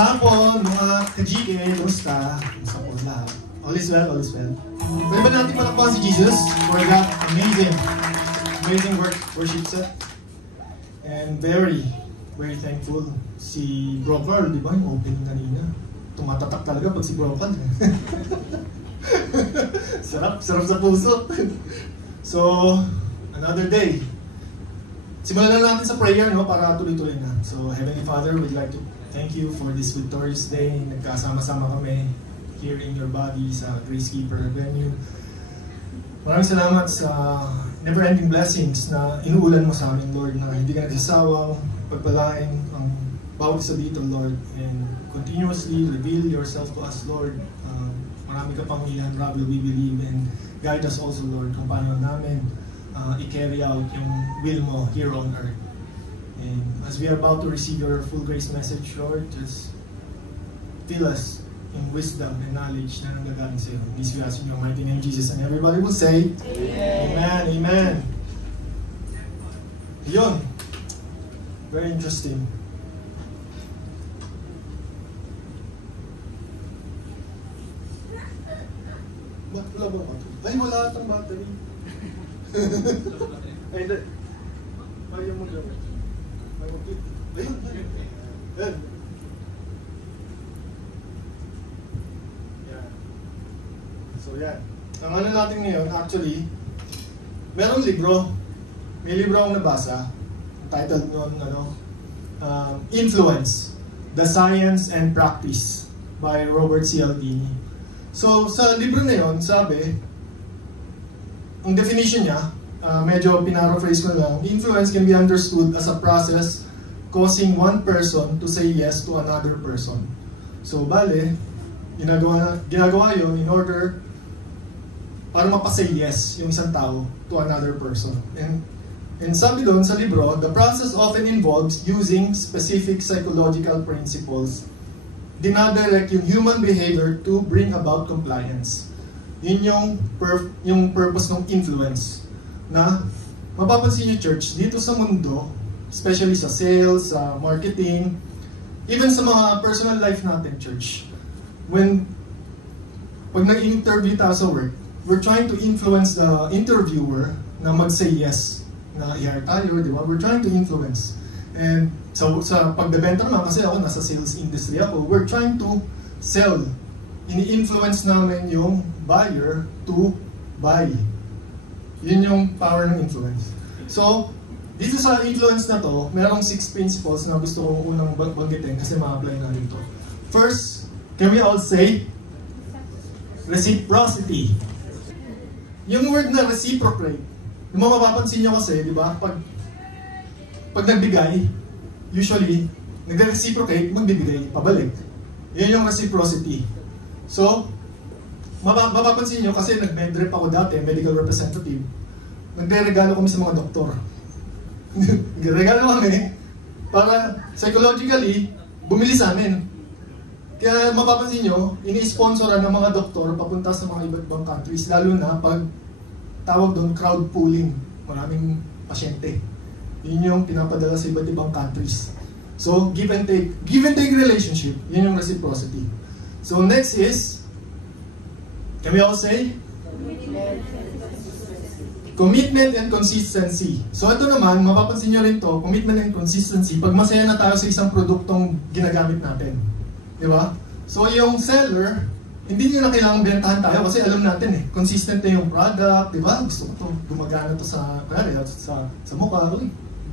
hapon, mga ka-GK, kumusta? Kumusta po lahat? All is well, all is well. Pwede ba natin palakpakan si Jesus for that amazing worship set? And very thankful si Bro Carl, di ba? Yung opening kanina. Tumatatak talaga pag si Bro Carl. sarap sa puso. So, another day. Simulan na natin sa prayer, no, para tuloy-tuloy na. So, Heavenly Father, we'd like to thank you for this victorious day. Nagkasama-sama kami here in your body sa Gracekeeper venue. Maraming salamat sa never-ending blessings na inuulan mo sa amin, Lord, na hindi ka nagsasawang pagpalain ang bawat isa dito, Lord, and continuously reveal yourself to us, Lord. Marami ka pang i-unravel, we believe, and guide us also, Lord, kung paano namin i-carry out yung will mo here on earth. And as we are about to receive your full grace message, Lord, just fill us in wisdom and knowledge na nanggagaling sa iyo. This we ask in your mighty name, Jesus, and everybody will say, Amen, Amen. Yun. Very interesting. Wala ba battery? Ay, wala atang battery. Ay, hindi. Ayaw mo gamit. Ayun. Yan. So, yan. Ang ano natin ngayon, actually, merong libro. May libro akong nabasa. Titled nun, Influence, The Science and Practice by Robert Cialdini. So, sa libro na yun, sabi, ang definition niya, medyo pinaraphrase ko lang, influence can be understood as a process causing one person to say yes to another person. So, bale, ginagawa yun in order para mapasay yes yung isang tao to another person. And sabi doon sa libro, the process often involves using specific psychological principles dinadirect yung human behavior to bring about compliance. Yun yung purpose ng influence. Na mapapansin nyo, church, dito sa mundo, especially sa sales, sa marketing, even sa mga personal life natin, church, pag nag-interview tayo sa work, we're trying to influence the interviewer na mag-say yes, na i-hire tayo, di ba? We're trying to influence. And sa pagbebenta naman, kasi ako nasa sales industry ako, we're trying to sell. Ini-influence namin yung buyer to buy. Yun yung power ng influence. So, dito sa influence na to, merong 6 principles na gusto kong unang banggitin kasi ma-apply natin to. First, can we all say? Reciprocity. Yung word na reciprocate, yung mapapansin nyo kasi, di ba, pag nagbigay, usually, nag-reciprocate, magbibigay, pabalik. Yan yung reciprocity. So, mapapansin nyo kasi nag-medrep ako dati, medical representative, nagre-regalo kami sa mga doktor. Nagre-regalo kami para psychologically, bumili sa amin. Kaya mapapansin nyo, ini-sponsoran ng mga doktor papunta sa mga iba't ibang countries, lalo na pag tawag doon crowd pooling, maraming pasyente. Yun yung pinapadala sa iba't ibang countries. So, give and take relationship, yun yung reciprocity. So, next is, can we all say? Commitment and consistency. So, ito naman, mapapansin nyo rin to, commitment and consistency, pag masaya na tayo sa isang produktong ginagamit natin. Di ba? So, yung seller, hindi nyo na kailangang bentahan tayo kasi alam natin consistent na yung product, di ba? Gusto ko to, gumagana to sa mukha,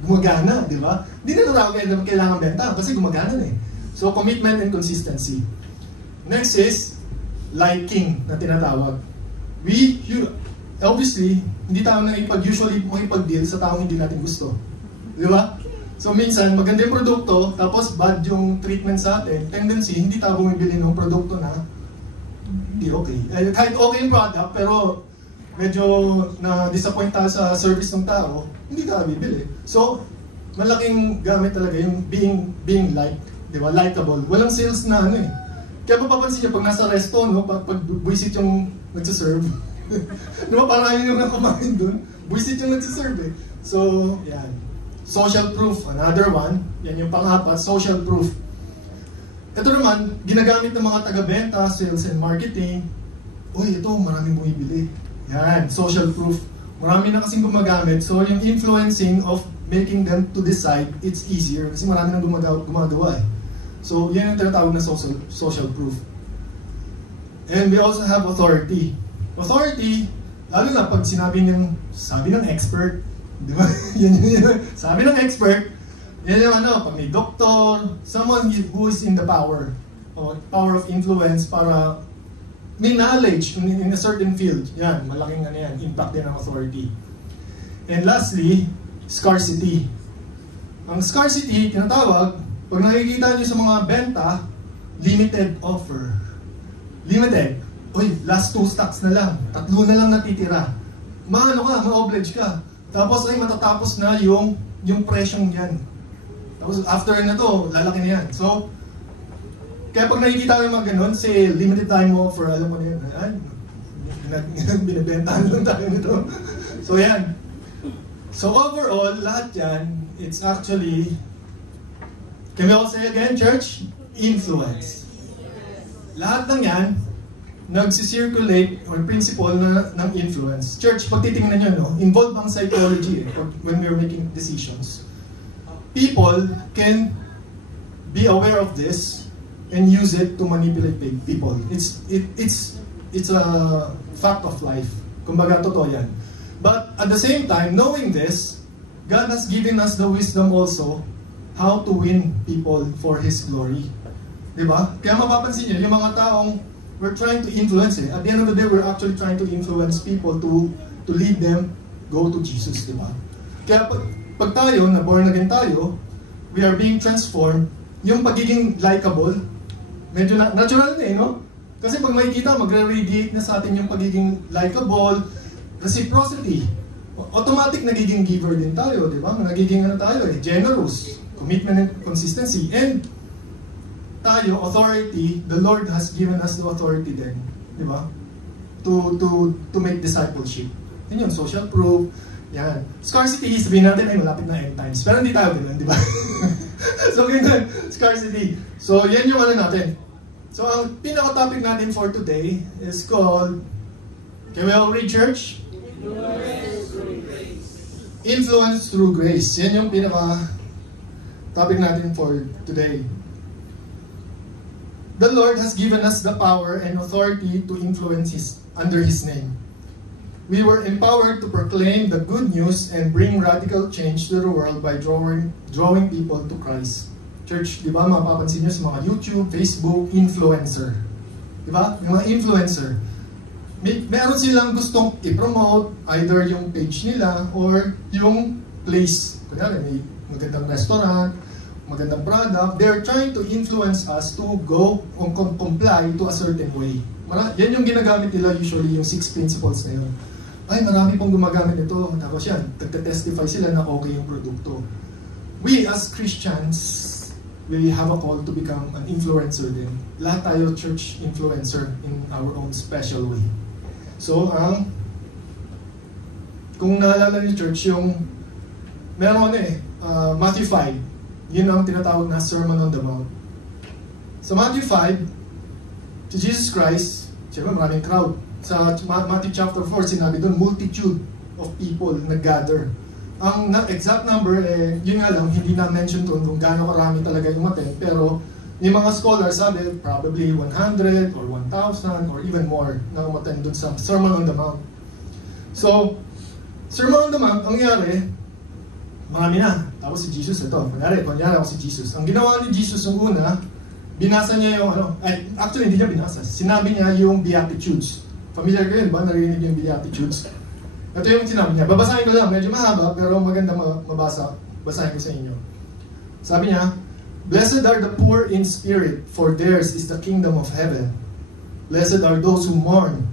gumagana, di ba? Hindi na kailangan bentahan kasi gumagana na eh. So, commitment and consistency. Next is, liking na tinatawag. Obviously, hindi tayo usually makipag-deal sa taong hindi natin gusto. Di ba? So minsan, maganda yung produkto, tapos bad yung treatment sa atin, tendency, hindi tayo bumibili ng produkto na hindi okay. Kahit okay yung product, pero medyo na-disappoint tayo sa service ng tao, hindi tayo bibili. So, malaking gamit talaga yung being liked, di ba? Likeable. Walang sales na ano eh. Kaya mapapansin niyo, pag nasa resto, no, pag buwisit yung nagsiserve, di ba, parang ayaw yung kumain dun, buwisit yung nagsiserve eh. So, yan. Social proof, another one. Yan yung pang-apat, social proof. Ito naman, ginagamit ng mga taga-benta, sales and marketing. Uy, ito, maraming bumibili. Yan, social proof. Marami na kasing gumagamit. So, yung influencing of making them to decide, it's easier. Kasi marami nang gumagawa eh. So, yan yung tinatawag na social proof. And we also have authority. Authority, lalo na pag sabi ng expert, di ba? yan, sabi ng expert, yan yung pag may doctor, someone who is in the power, or power of influence para may knowledge in a certain field. Yan, malaking impact din ng authority. And lastly, scarcity. Ang scarcity, tinatawag, pag nakikita nyo sa mga benta, limited offer. Limited. Uy, last 2 stocks na lang. 3 na lang natitira. Ma-oblige ka. Tapos ay matatapos na yung presyong yan. Tapos after na to, lalaki na yan. So, kaya pag nakikita mo yung mga ganun, say limited time offer, alam mo na yan. Ay, binibentahan lang tayo nito. So yan. So overall, lahat yan, it's actually, can we all say again, church? Influence. Lahat ng yan, nagsisirculate or principle ng influence. Church, pag titingnan nyo, no, involved ang psychology when we're making decisions. People can be aware of this and use it to manipulate people. It's a fact of life. Kumbaga, totoo yan. But at the same time, knowing this, God has given us the wisdom also how to win people for His glory. Diba? Kaya mapapansin nyo, yung mga taong we're trying to influence at the end of the day, we're actually trying to influence people to lead them go to Jesus, diba? Kaya pag tayo, na born again tayo, we are being transformed, yung pagiging likable, medyo natural na no? Kasi pag makikita, magre-radiate na sa atin yung pagiging likable, reciprocity. Automatic nagiging giver din tayo, diba? Nagiging tayo generous, commitment and consistency. And tayo, authority, the Lord has given us the authority then, di ba? To make discipleship. Yun yung social proof, yan. Scarcity, sabihin natin ay malapit na end times. Pero hindi tayo ganun, di ba? So, ganyan, scarcity. So, yan yung natin. So, ang pinaka-topic natin for today is called, can we all read, church? Influence through grace. Yan yung pinaka-topic natin for today. The Lord has given us the power and authority to influence under His name. We were empowered to proclaim the good news and bring radical change to the world by drawing people to Christ. Church, di ba, mapapansin nyo sa mga YouTube, Facebook, influencer. Di ba? Yung mga influencer. Meron silang gustong i-promote either yung page nila or yung place. Kunyari, may magandang restaurant, magandang product, they're trying to influence us to go or comply to a certain way. Yan yung ginagamit nila usually, yung 6 principles na yun. Ay, marami pong gumagamit ito. Tapos yan, testify sila na okay yung produkto. We as Christians, we have a call to become an influencer din. Lahat tayo church influencer in our own special way. So, kung naalala niyo church, yung meron Matthew 5, yun ang tinatawag na Sermon on the Mount. Sa Matthew 5, si Jesus Christ, siyempre maraming crowd. Sa Matthew chapter 4, sinabi doon, multitude of people nag-gather. Ang exact number, yun nga lang, hindi na-mention doon kung gaano karami talaga yung attend. Pero yung mga scholars sabi, probably 100 or 1,000 or even more na umattend doon sa Sermon on the Mount. So, Sermon on the Mount, ang nangyari, marami na. Tapos si Jesus, kunyari ako si Jesus. Ang ginawa ni Jesus yung una, binasa niya yung actually hindi niya binasa. Sinabi niya yung Beatitudes. Familiar kayo ba? Narinig yung Beatitudes? Ito yung sinabi niya. Babasahin ko lang, medyo mahaba, pero maganda mabasa. Basahin ko sa inyo. Sabi niya, Blessed are the poor in spirit, for theirs is the kingdom of heaven. Blessed are those who mourn,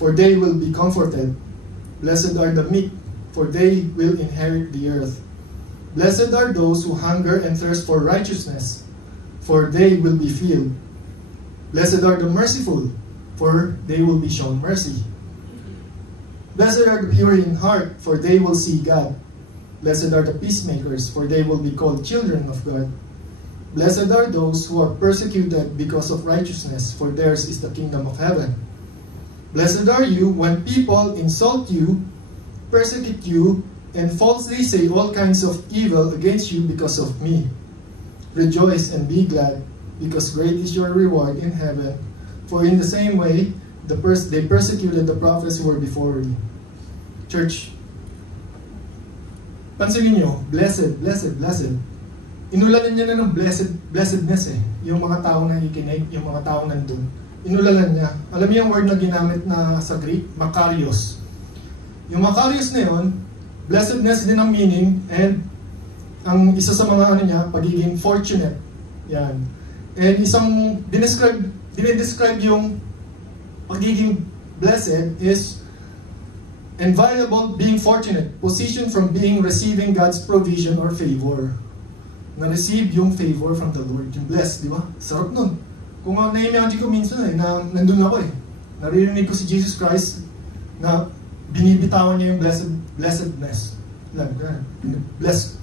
for they will be comforted. Blessed are the meek, for they will inherit the earth. Blessed are those who hunger and thirst for righteousness, for they will be filled. Blessed are the merciful, for they will be shown mercy. Blessed are the pure in heart, for they will see God. Blessed are the peacemakers, for they will be called children of God. Blessed are those who are persecuted because of righteousness, for theirs is the kingdom of heaven. Blessed are you when people insult you, persecute you, and falsely say all kinds of evil against you because of me. Rejoice and be glad, because great is your reward in heaven. For in the same way, they persecuted the prophets who were before you. Church, pansinin nyo, blessed, blessed, blessed. Inulanan niya na ng blessedness eh. Yung mga tao na ikinig, yung mga tao nandun. Inulanan niya. Alam niyo yung word na ginamit na sa Greek? Makarios. Yung makarios na yun, blessedness din ang meaning, and ang isa sa mga ano niya, pagiging fortunate. Yan. And isang dinidescribe yung pagiging blessed is enviable being fortunate, position from being receiving God's provision or favor. Na-receive yung favor from the Lord, yung blessed, di ba? Sarap nun. Kung na-imagine ko minsan na nandun ako naririnig ko si Jesus Christ na binibitawan niya yung blessedness. Bless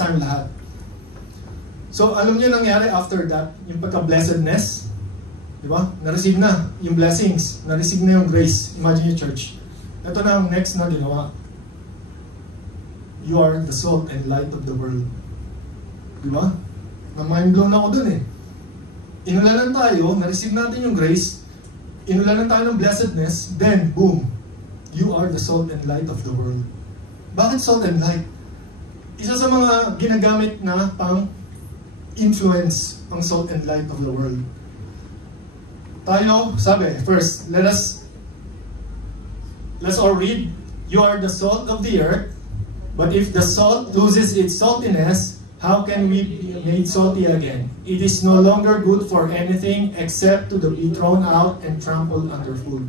tayong lahat. So, alam niyo nangyari after that, yung pagka-blessedness, di ba? Na-receive na yung blessings, na-receive na yung grace. Imagine yung church. Ito na ang next na ginawa. You are the salt and light of the world. Di ba? Na-mind blown ako dun eh. Inulanan tayo, na-receive natin yung grace, inulanan tayo ng blessedness, then, boom, you are the salt and light of the world. Bakit salt and light? Isa sa mga ginagamit na pang influence ang salt and light of the world. Tayo, sabi, first, let's all read, you are the salt of the earth, but if the salt loses its saltiness, how can we be made salty again? It is no longer good for anything except to be thrown out and trampled underfoot.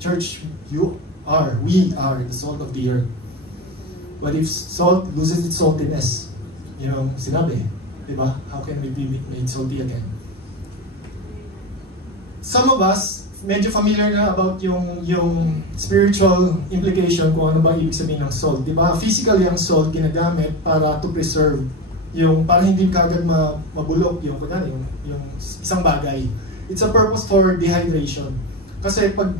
Church, we are the salt of the earth. But if salt loses its saltiness, sinabi, diba? How can we be made salty again? Some of us, medyo familiar na about yung spiritual implication kung ano ba ibig sabihin ng salt. Diba? Physically, ang salt ginagamit para to preserve para hindi kagad mabulok yung isang bagay. It's a purpose for dehydration. Kasi pag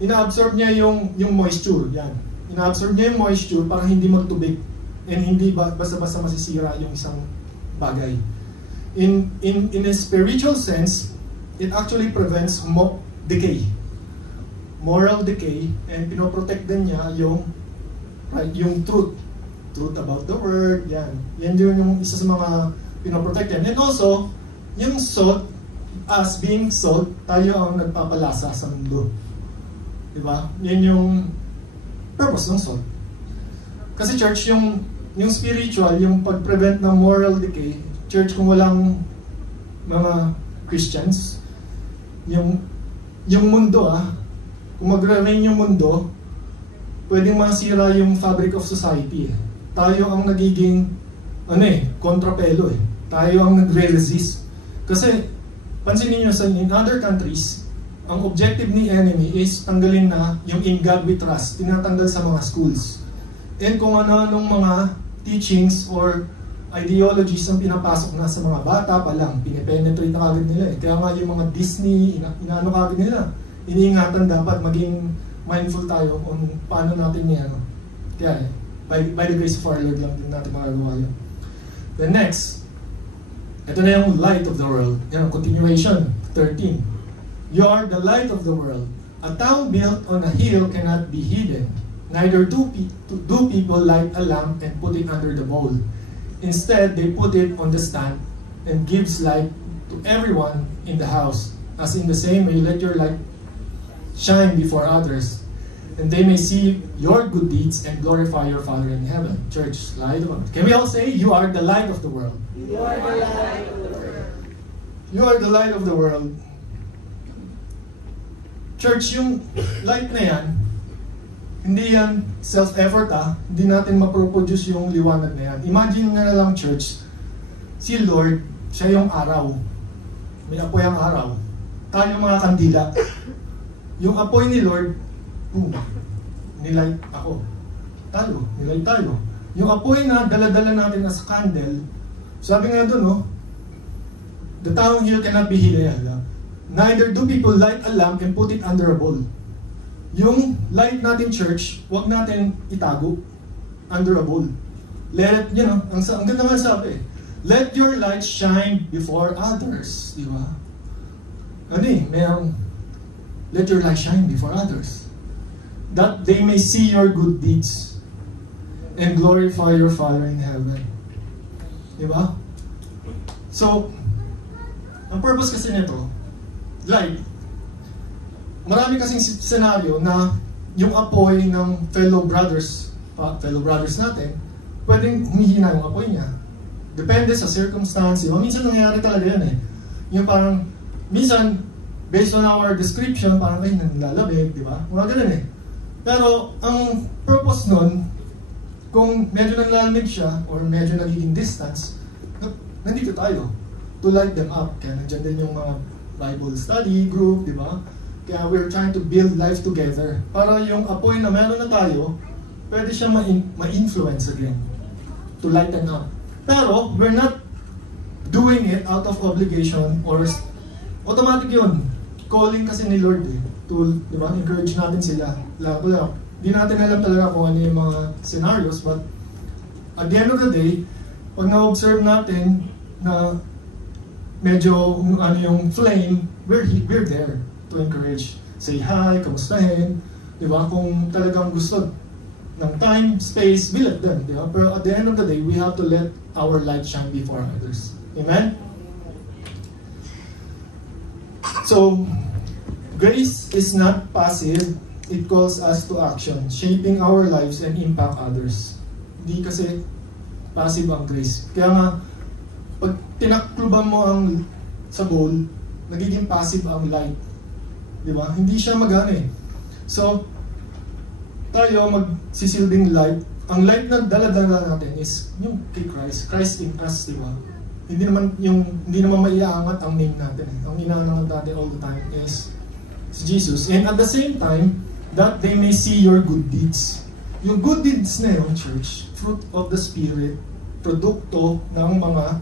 ina-absorb niya yung moisture, yan. Ina-absorb niya yung moisture para hindi magtubig and hindi basta-basta masisira yung isang bagay. In a spiritual sense, it actually prevents decay. Moral decay, and pinoprotect din niya yung truth about the word, yan. Yan din yung isa sa mga pinoprotect yan. And also, yung salt, as being salt, tayo ang nagpapalasa sa mundo. Diba? Yan yung purpose ng salt. Kasi church, yung spiritual, yung pag-prevent ng moral decay, church, kung walang mga Christians, yung mundo kung magre-reign yung mundo, pwedeng masira yung fabric of society Tayo ang nagiging kontrapelo Tayo ang nagre-resist. Kasi pansinin niyo in other countries, ang objective ni enemy is tanggalin na yung in God we trust, tinatanggal sa mga schools. And kung ano-anong mga teachings or ideologies ang pinapasok na sa mga bata pa lang, pinipenetrate na kagad nila Kaya nga yung mga Disney, inaano kagad nila. Iniingatan dapat maging mindful tayo kung paano natin Kaya by the grace of our Lord lang din natin magagawa yun. The next, ito na yung light of the world. Yan, continuation, 13. You are the light of the world. A town built on a hill cannot be hidden. Neither do people light a lamp and put it under the bowl. Instead, they put it on the stand and gives light to everyone in the house. As in the same way, let your light shine before others, and they may see your good deeds and glorify your Father in heaven. Church, light of the world. Can we all say, you are the light of the world? You are the light of the world. You are the light of the world. Church, yung light na yan, hindi yan self-effort hindi natin maproproduce yung liwanag na yan. Imagine na lang church, si Lord, siya yung araw. May apoy ang araw. Tayo mga kandila. Yung apoy ni Lord, nilight ako. Nilight tayo. Yung apoy na dala-dala natin as candle, sabi nga doon, the taong hill cannot be hidden. Neither do people light a lamp and put it under a bowl. Yung light natin church, wag natin itago under a bowl. Let it, ang ganda nga sabi, let your light shine before others. Di ba? Let your light shine before others, that they may see your good deeds and glorify your Father in heaven. Di ba? So, ang purpose kasi nito, light. Marami kasing senaryo na yung apoy ng fellow brothers natin, pwedeng humihina yung apoy niya. Depende sa circumstance. Minsan nangyayari talaga yan eh. Yung parang, minsan, based on our description, parang ay nanlalabig, di ba? Mga ganun eh. Pero, ang purpose nun, kung medyo nanlalamig siya, or medyo nagiging distance, nandito tayo to light them up. Kaya nandiyan din yung mga Bible study group, di ba? Kaya we're trying to build life together. Para yung apoy na meron na tayo, pwede siya ma-influence again. To lighten up. Pero, we're not doing it out of obligation or automatic yun. Calling kasi ni Lord eh. To, di ba, encourage natin sila. Di natin alam talaga kung ano yung mga scenarios, but at the end of the day, pag na-observe natin na medyo yung flame, we're there to encourage. Say hi, kamustahin, di ba? Kung talagang gusto ng time, space, we let them, di ba? Pero at the end of the day, we have to let our light shine before others. Amen? So, grace is not passive. It calls us to action, shaping our lives and impact others. Hindi kasi passive ang grace. Kaya nga, pag tinakluban mo ang sa goal, nagiging passive ang light. Di ba? Hindi siya magana eh. So, tayo magsisilbing light. Ang light na dala-dala natin is yung kay Christ. Christ in us, di ba? Hindi naman maiaangat ang name natin. Ang inaangat natin all the time is Jesus. And at the same time, that they may see your good deeds. Yung good deeds na yun, church, fruit of the Spirit, produkto ng mga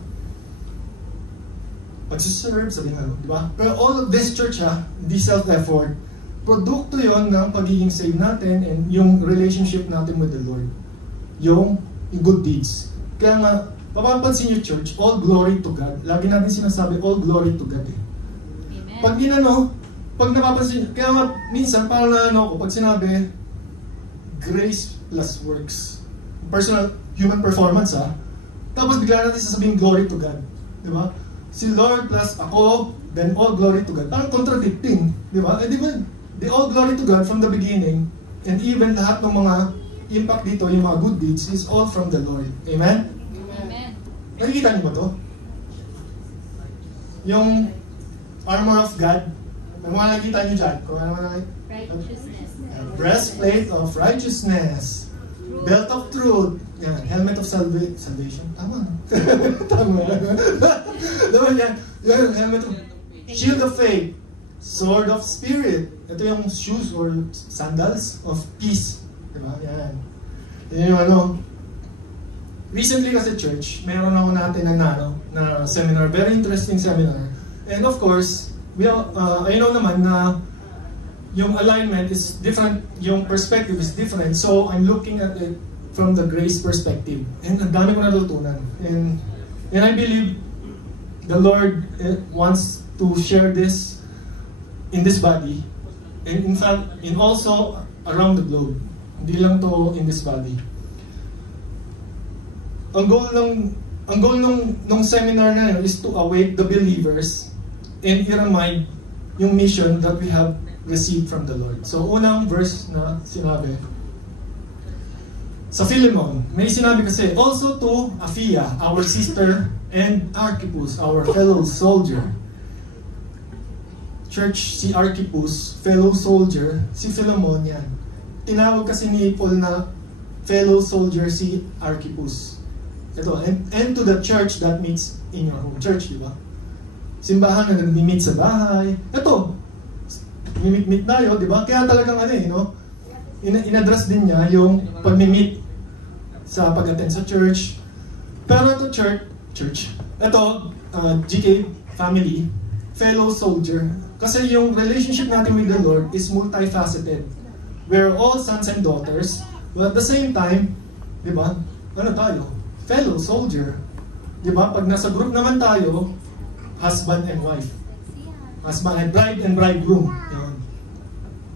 pagsiserve, sabihin nga, di ba? Pero all of this church hindi self-effort. Produkto yon ng pagiging saved natin and yung relationship natin with the Lord. Yung good deeds. Kaya nga, mapapansin nyo church, all glory to God. Lagi natin sinasabi, all glory to God eh. Amen. Pag napapansin, kaya nga, minsan, parang pag sinabi, grace plus works. Personal, human performance tapos bigla natin sasabihin, glory to God. Di ba? Si Lord plus ako, then all glory to God. Parang contradicting. Di ba? Di ba? The all glory to God from the beginning, and even lahat ng mga impact dito, yung mga good deeds, is all from the Lord. Amen? Amen. Nakikita niyo ba to? Yung armor of God, ang mga nakikita niyo dyan, kung ano man Righteousness. Breastplate of righteousness. Belt of truth. Yan. Helmet of salvation. Tama. Tama. Diba yan? Yan. Helmet of... Shield of faith. Sword of spirit. Ito yung shoes or sandals of peace. Diba? Yan. Yan yung Recently kasi church, meron ako natin na seminar. Very interesting seminar. And of course, I know naman na yung alignment is different, yung perspective is different. So, I'm looking at it from the grace perspective. And ang dami ko natutunan. And I believe the Lord wants to share this in this body. And in fact, in also around the globe. Hindi lang to in this body. Ang goal nung seminar na yun is to awake the believers and i-remind yung mission that we have received from the Lord. So, unang verse na sinabi, sa Philemon, may sinabi kasi, also to Apphia, our sister, and Archippus, our fellow soldier. Church, si Archippus, fellow soldier, si Philemon yan. Tinawag kasi ni Paul na fellow soldier si Archippus. Ito, and to the church that meets in your home. Church, di ba? Simbahan na nag-meet sa bahay. Ito, meet tayo, di ba? Kaya talagang in-address din niya yung pag-meet sa pag-attend sa church. Pero ito church, ito, GK, family, fellow soldier. Kasi yung relationship natin with the Lord is multifaceted. We're all sons and daughters, but at the same time, di ba, ano tayo? Fellow soldier. Di ba? Pag nasa group naman tayo, husband and wife. Husband and bride and bridegroom. Yan.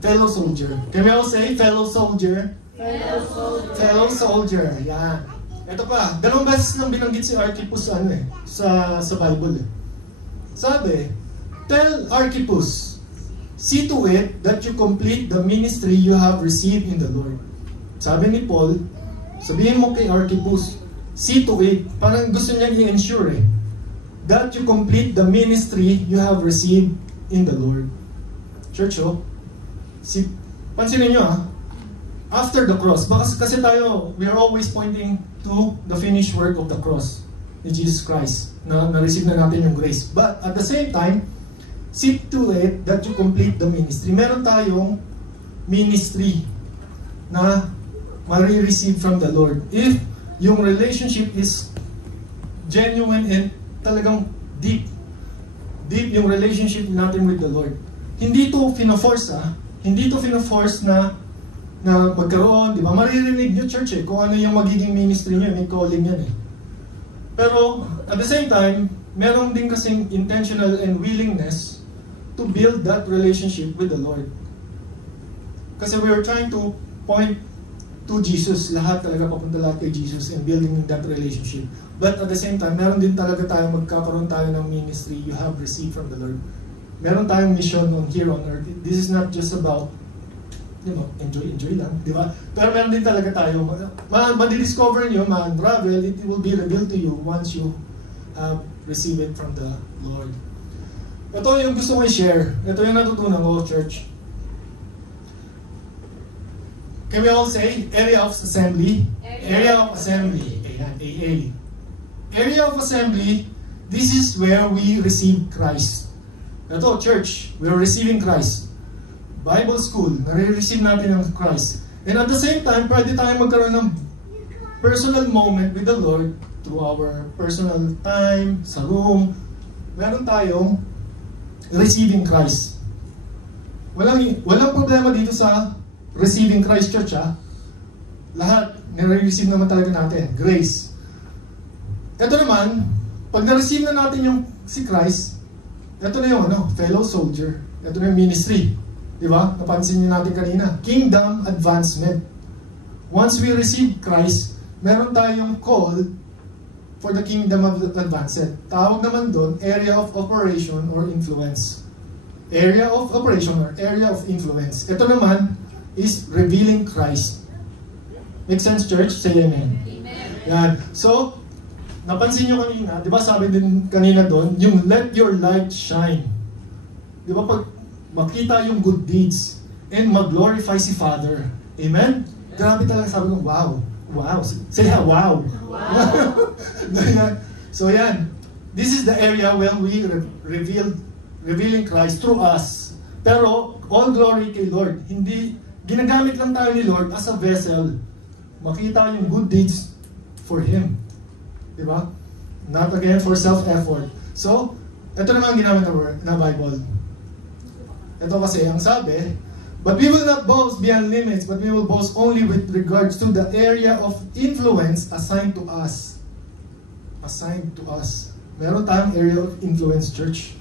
Fellow soldier. Can we all say, fellow soldier? Fellow soldier. Fellow soldier. Yan. Ito pa, dalawang beses nang binanggit si Archippus sa Bible. Sabi, tell Archippus, see to it that you complete the ministry you have received in the Lord. Sabi ni Paul, sabihin mo kay Archippus, see to it, parang gusto niya i-ensure that you complete the ministry you have received in the Lord. Church, pansinin nyo after the cross, kasi tayo, we are always pointing to the finished work of the cross ni Jesus Christ, na na-receive na natin yung grace. But at the same time, see to it that you complete the ministry. Meron tayong ministry na ma-receive from the Lord. If yung relationship is genuine and talagang deep yung relationship natin with the Lord. Hindi to fina-force hindi to fina-force na magkaroon, di ba? Maririnig nyo, church, kung ano yung magiging ministry nyo, may calling yan Pero, at the same time, meron din kasing intentional and willingness to build that relationship with the Lord. Kasi we are trying to point to Jesus, lahat talaga papunta lahat kay Jesus and building that relationship. But at the same time, meron din talaga magkakaroon tayo ng ministry you have received from the Lord. Meron tayong mission here on earth. This is not just about enjoy lang, di ba? Pero meron din talaga tayo, ma-discover nyo, ma-unravel, it will be revealed to you once you have received it from the Lord. Ito yung gusto ko i-share. Ito yung natutunan ko, church. Can we all say, area of assembly? Area of assembly. Ayan, AA. Area of assembly, this is where we receive Christ. Ito, church, we are receiving Christ. Bible school, nare-receive natin ang Christ. And at the same time, pwede tayong magkaroon ng personal moment with the Lord through our personal time, sa room. Meron tayong receiving Christ. Walang problema dito sa receiving Christ, church, Lahat, nare-receive naman talaga natin. Grace. Ito naman, pag na-receive na natin si Christ, ito na yung fellow soldier. Ito na yung ministry. Diba? Napansin niyo natin kanina. Kingdom advancement. Once we receive Christ, meron tayong call for the kingdom of advancement. Tawag naman doon, area of operation or influence. Area of operation or area of influence. Ito naman is revealing Christ. Make sense, church? Say amen. Amen. Yan. So, napansin niyo kanina, di ba sabi din kanina doon, yung let your light shine. Di ba pag makita yung good deeds and mag-glorify si Father. Amen? Grabe talaga sabi ko, wow. Wow. Say wow. Wow. So yan. This is the area where we revealing Christ through us. Pero all glory kay Lord. Hindi, ginagamit lang tayo ni Lord as a vessel. Makita yung good deeds for Him. Diba? Not again for self-effort. So, ito naman ginamit na Bible. Ito kasi, ang sabi, but we will not boast beyond limits, but we will boast only with regards to the area of influence assigned to us. Assigned to us. Meron tayong area of influence, church.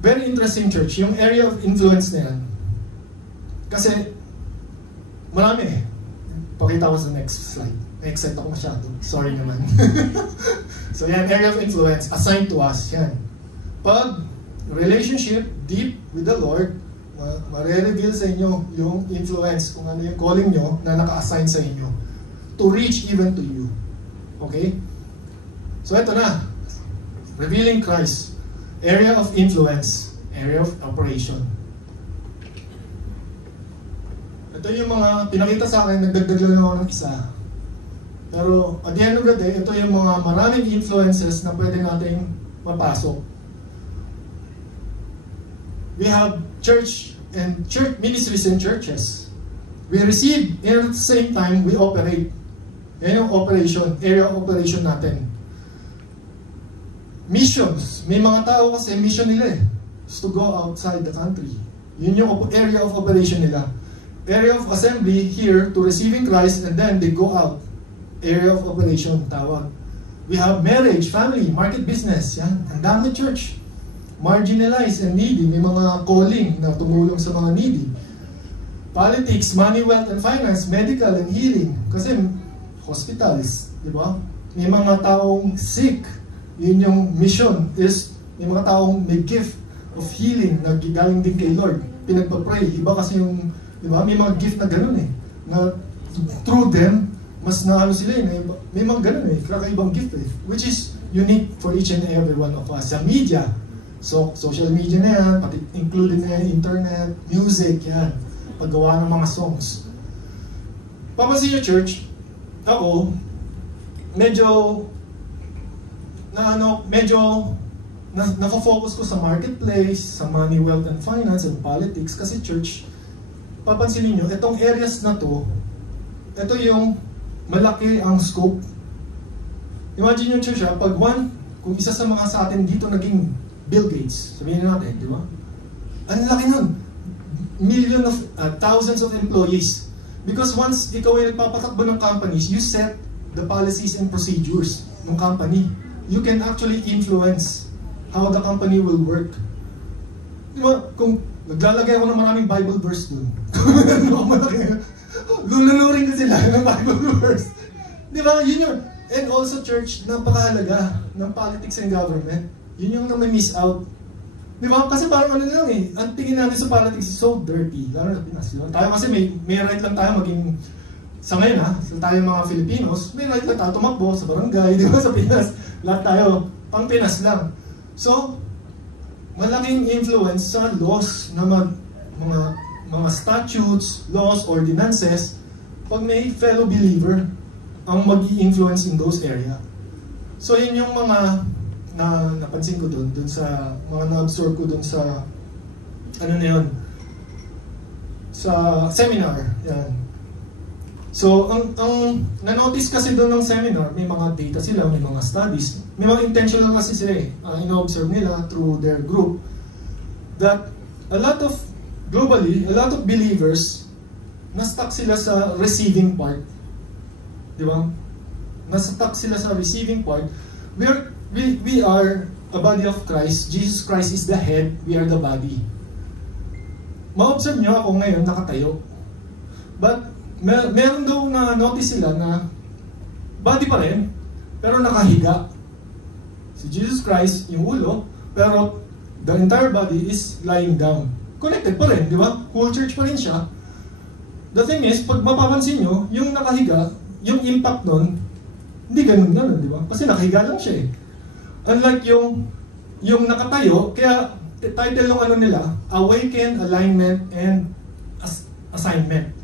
Very interesting, church, yung area of influence na yan. Kasi, marami Pakita ko sa next slide. Na-excite ako masyado. Sorry naman. So yan, area of influence assigned to us. Yan. Pag relationship deep with the Lord, mare-reveal sa inyo yung influence, kung ano yung calling nyo na naka-assign sa inyo to reach even to you. Okay? So ito na. Revealing Christ. Area of influence. Area of operation. Ito yung mga pinakita sa akin, nagdagdag lang ako ng isa. Pero at the end of the day, ito yung mga maraming influences na pwede nating mapasok. We have church ministries and churches. We receive, and at the same time, we operate. Yan yung operation, area of operation natin. Missions. May mga tao kasi mission nila is to go outside the country. Yun yung area of operation nila. Area of assembly here to receiving Christ, and then they go out. Area of operation, tawag. We have marriage, family, market business. Yan. Ang dami church. Marginalized and needy. May mga calling na tumulong sa mga needy. Politics, money, wealth, and finance, medical and healing. Kasi hospitals, di ba? May mga taong sick. Yun yung mission is may mga taong may gift of healing na galing din kay Lord. Pinagpa-pray. Iba kasi yung, di ba? May mga gift na ganun na through them, mas naano sila may mga ganun kakaibang gift which is unique for each and every one of us. Sa media, so social media na yan, pati included na yan, internet, music, yan, paggawa ng mga songs. Pamansin nyo church, ako, medyo nafo-focus ko sa marketplace, sa money, wealth, and finance, and politics, kasi church, papansinin nyo, itong areas na to, ito yung malaki ang scope. Imagine yung church, kung isa sa mga sa atin dito naging Bill Gates, sabihin natin, di ba? Ang laki nun. Thousands of employees. Because once ikaw ay nagpapatakbo ng companies, you set the policies and procedures ng company. You can actually influence how the company will work. Di ba? Kung naglalagay ako ng maraming Bible verse dun, lulunurin ko sila ng Bible verse. Di ba? Yun yun. And also church, napakahalaga ng politics and government. Yun yung na-miss out. Di ba? Kasi parang ano lang ang tingin natin sa politics is so dirty. Lalo na Pinas. Diba? Tayo kasi may right lang tayo maging, sa ngayon tayo mga Filipinos, may right lang tayo tumakbo sa barangay, di ba? Sa Pinas. Lahat tayo, pang Pinas lang. So, malaking influence sa laws na mga statutes, laws, ordinances, pag may fellow believer ang mag-i-influence in those area. So yun yung mga na napansin ko dun sa mga na-absorb ko dun sa sa seminar. Yan. So ang na-notice kasi dun ng seminar, may mga data sila, may mga studies, may mga intentional kasi sila ino-observe nila through their group that globally, a lot of believers na-stuck sila sa receiving part. Di ba? Na-stuck sila sa receiving part. We are a body of Christ. Jesus Christ is the head. We are the body. Ma-observe nyo ako ngayon nakatayo. But meron daw na notice sila na body pa rin, pero nakahiga. Si Jesus Christ, yung ulo, pero the entire body is lying down. Connected pa rin, di ba? Whole church pa rin siya. The thing is, pag mapapansin nyo, yung nakahiga, yung impact nun, hindi ganun, di ba? Kasi nakahiga lang siya Unlike yung nakatayo, kaya title ng nila, Awaken, Alignment, and Assignment.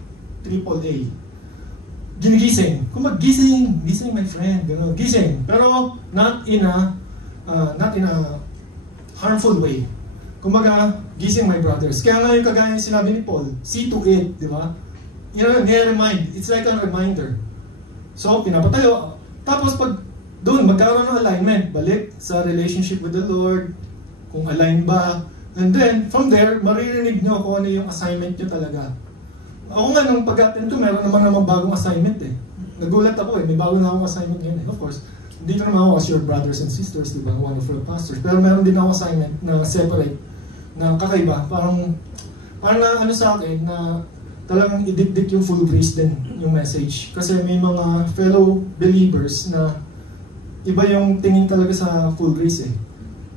AAA. Ginigising. Kung gising my friend, gano'n. Gising. Pero not in a harmful way. Kumbaga, gising my brothers. Kaya nga yung kagaya yung sinabi ni Paul, see to it, di ba? Remind. It's like a reminder. So, pinapatayo. Tapos pag doon, magkaroon ng alignment. Balik sa relationship with the Lord. Kung align ba. And then, from there, maririnig nyo kung ano yung assignment nyo talaga. Ako nga, nung pag-attend ko, meron naman bagong assignment Nagulat ako May bago na akong assignment ngayon Of course, dito naman ako as your brothers and sisters, di ba? One of your pastors. Pero meron din ako assignment na separate, na kakaiba. Parang na sa akin, na talagang idikdik yung full grace din, yung message. Kasi may mga fellow believers na iba yung tingin talaga sa full grace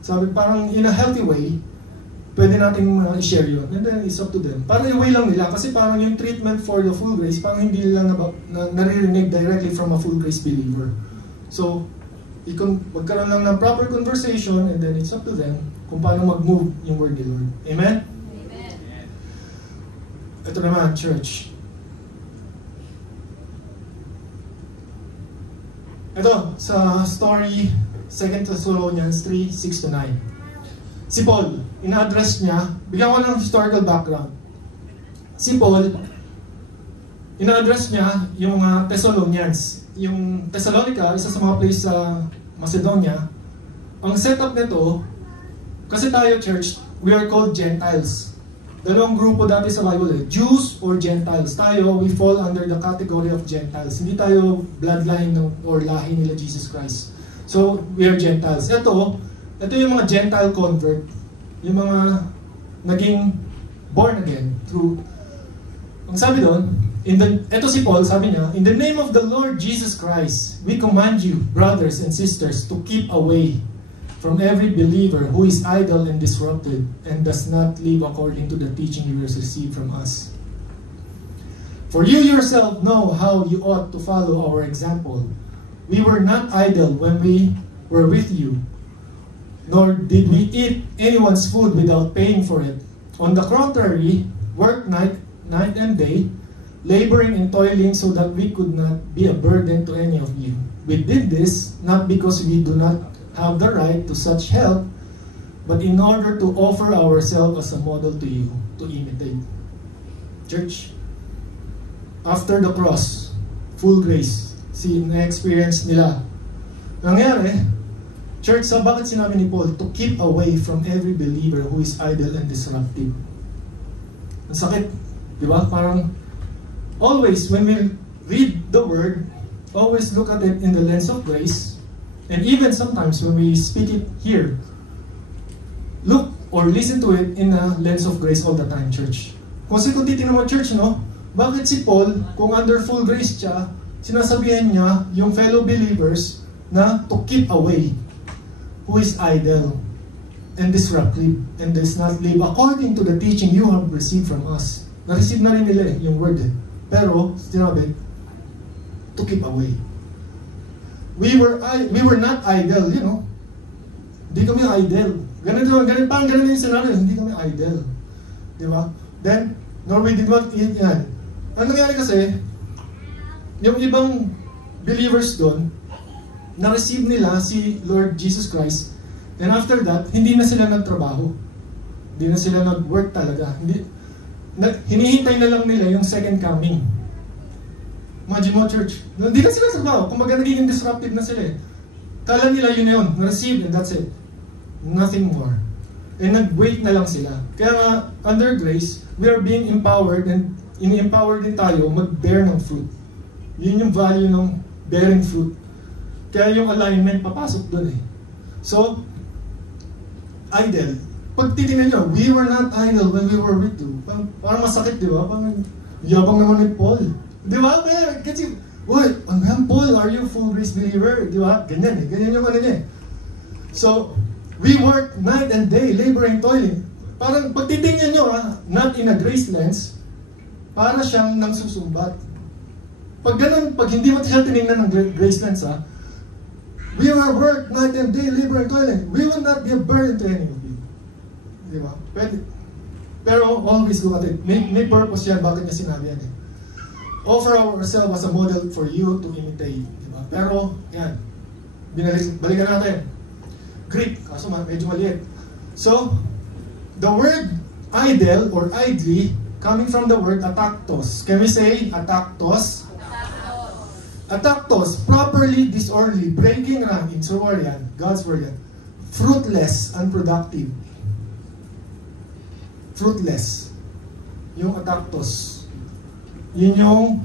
Sabi, parang in a healthy way, pwede nating i-share yun. And then, it's up to them. Parang i-way lang nila. Kasi parang yung treatment for the full grace, parang hindi nila naririnig directly from a full grace believer. So, magkaroon lang ng proper conversation, and then it's up to them kung paano mag-move yung word ni Lord. Amen? Amen. Ito naman, church. Ito, sa story, 2 Thessalonians 3, 6-9. Si Paul, ina-address niya, bigyan ko ng historical background. Si Paul, ina-address niya yung Thessalonians. Yung Thessalonica, isa sa mga place sa Macedonia, ang setup nito, kasi tayo church, we are called Gentiles. Dalawang grupo dati sa Bible Jews or Gentiles. Tayo, we fall under the category of Gentiles. Hindi tayo bloodline or lahi nila Jesus Christ. So, we are Gentiles. Ito yung mga Gentile convert. Yung mga naging born again through. Ang sabi doon, ito si Paul, sabi niya, in the name of the Lord Jesus Christ, we command you, brothers and sisters, to keep away from every believer who is idle and disrupted and does not live according to the teaching you received from us. For you yourself know how you ought to follow our example. We were not idle when we were with you, nor did we eat anyone's food without paying for it. On the contrary, work night and day, laboring and toiling so that we could not be a burden to any of you. We did this not because we do not have the right to such help, but in order to offer ourselves as a model to you, to imitate. Church, after the cross, full grace, na-experience nila. Nangyari, church, bakit sinabi ni Paul, to keep away from every believer who is idle and disruptive. Ang sakit, di ba? Parang, always, when we read the Word, always look at it in the lens of grace. And even sometimes when we speak it here, look or listen to it in a lens of grace all the time, church. Kasi kung titignan mo, church, no? Bakit si Paul, kung under full grace siya, sinasabihan niya yung fellow believers na to keep away who is idle and disruptive and does not live according to the teaching you have received from us. Na-receive na rin nila yung word eh. Pero, sinabi, to keep away. We were not idle, you know. Hindi kami idle. Ganun yung scenario, hindi kami idle. Di ba? Then, nor we did not eat yan. Ang nangyari kasi, yung ibang believers doon, na-receive nila si Lord Jesus Christ, and after that, hindi na sila nagtrabaho. Hindi na sila nag-work talaga. Hinihintay na lang nila yung second coming. Imagine mo, church. Hindi na sila trabaho. Kumbaga naging disruptive na sila eh. Kala nila yun yun. Na-receive and that's it. Nothing more. And nag-wait na lang sila. Kaya nga, under grace, we are being empowered and ini-empower din tayo mag-bear ng fruit. Yun yung value ng bearing fruit. Kaya yung alignment papasok dun eh. So, idle. Pag titingnan nyo, we were not idle when we were with you. Parang masakit, di ba? Parang yabang naman ni Paul. Di ba? Kasi, Paul, are you full grace believer? Di ba? Ganyan eh. Ganyan yung ano niya eh. So, we work night and day, laboring, toiling. Parang pag titingnan nyo, not in a grace lens, para siyang nang susumbat. Pag ganun, pag hindi mo siya tinignan ng grace lens, we will work night and day, laboring, toiling. We will not be a burden to any of you. Di ba? Pero always look at it. May purpose yan, bakit niya sinabi yan eh. Offer ourselves as a model for you to imitate. Diba? Pero, yan. Balikan natin. Greek, kaso medyo maliit. So, the word idle or idly, coming from the word ataktos. Can we say ataktos? Ataktos, properly, disorderly, breaking rank, in Sumerian, God's word yan. Fruitless, unproductive. Fruitless. Yung ataktos. Yun yung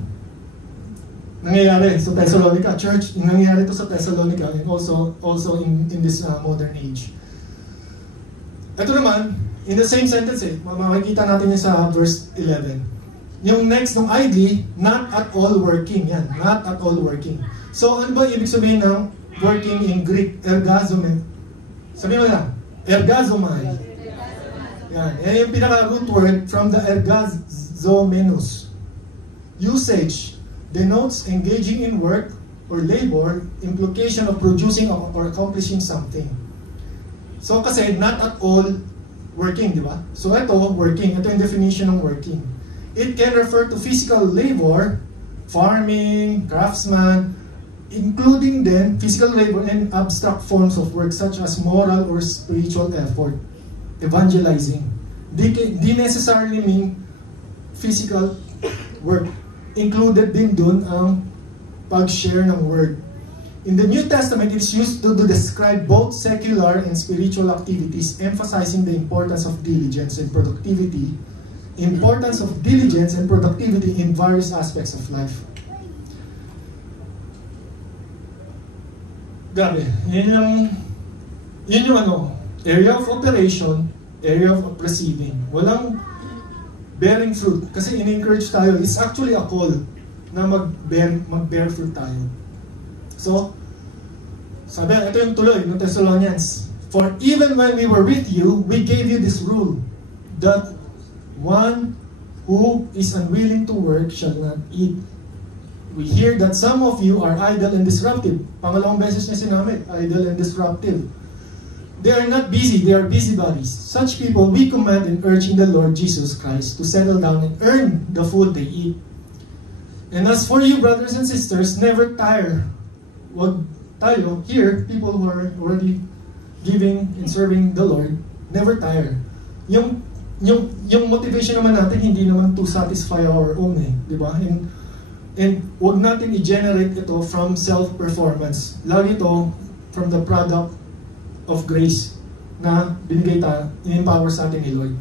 nangyayari sa Thessalonica Church, yung nangyayari ito sa Thessalonica and also in this modern age. Ito naman, in the same sentence makikita natin yan sa verse 11. Yung next, nung idly, not at all working. Yan, not at all working. So, ano ba ibig sabihin ng working in Greek? Ergazomai. Sabihin mo na, ergazomai. Yan, yan yung pinaka-root word from the ergazomenos. Usage denotes engaging in work or labor, implication of producing or accomplishing something. So kasi not at all working, di ba? So ito, working. Ito yung definition ng working. It can refer to physical labor, farming, craftsman, including then physical labor and abstract forms of work such as moral or spiritual effort, evangelizing. Di necessarily mean physical work. Included din dun ang pag-share ng word. In the New Testament, it's used to describe both secular and spiritual activities, emphasizing the importance of diligence and productivity, in various aspects of life. Grabe, yun yung area of operation, area of receiving. Walang bearing fruit. Kasi in-encourage tayo, it's actually a call na mag-bear fruit tayo. So, sabi, ito yung tuloy ng Thessalonians. For even when we were with you, we gave you this rule, that one who is unwilling to work shall not eat. We hear that some of you are idle and disruptive. Pangalawang beses niya sinabi, idle and disruptive. They are not busy, they are busybodies. Such people we command and urge in the Lord Jesus Christ to settle down and earn the food they eat. And as for you, brothers and sisters, never tire. Wag tayo, here, people who are already giving and serving the Lord, never tire. Yung motivation naman natin, hindi naman to satisfy our own di ba? And wag natin i-generate ito from self-performance. Lagi ito from the product of grace na binigay tayo, in-empower sa atin ni Lord.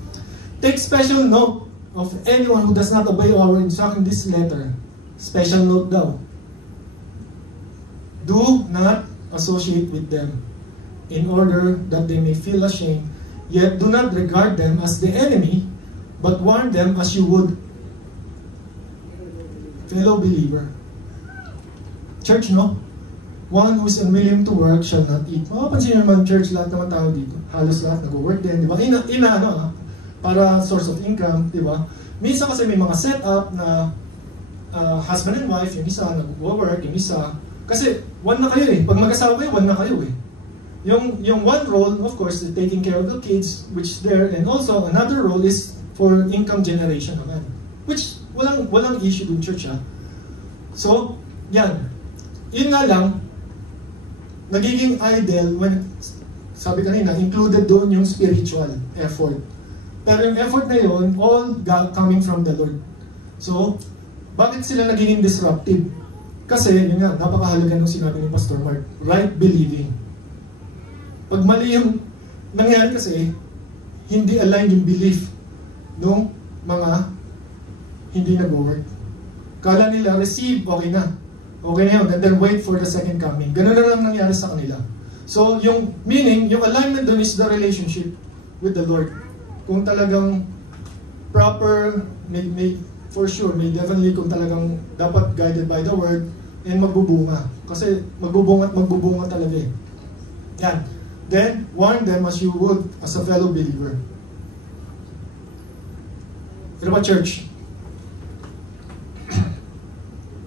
Take special note of anyone who does not obey our instruction in this letter. Special note daw. Do not associate with them in order that they may feel ashamed, yet do not regard them as the enemy, but warn them as you would fellow believer. Church, no? One who is unwilling to work shall not eat. Makapansin nyo naman, church, lahat naman tao dito. Halos lahat nag-work din, di ba? Para source of income, di ba? Minsan kasi may mga setup na husband and wife, yung isa nag-work, yung isa. Kasi one na kayo eh. Pag mag-asawa kayo, one na kayo eh. Yung one role, of course, is taking care of the kids, which is there, and also another role is for income generation naman. Which, walang issue dun, church, ha? So, yan. Yun nga lang, nagiging idle when, sabi kanina, included doon yung spiritual effort. Pero yung effort na yun, all coming from the Lord. So, bakit sila nagiging disruptive? Kasi, yun nga, napakahalaga nung sinabi ni Pastor Mark, right believing. Pag mali yung nangyari kasi, hindi align yung belief nung mga hindi nag-work. Kala nila, receive, okay na. Okay na yun, and then wait for the second coming. Ganun na lang nangyari sa kanila. So, yung meaning, yung alignment dun is the relationship with the Lord. Kung talagang proper, for sure, may definitely kung talagang dapat guided by the Word, and magbubunga. Kasi magbubunga talaga eh. Yan. Then, warn them as you would as a fellow believer. Ano ba, church?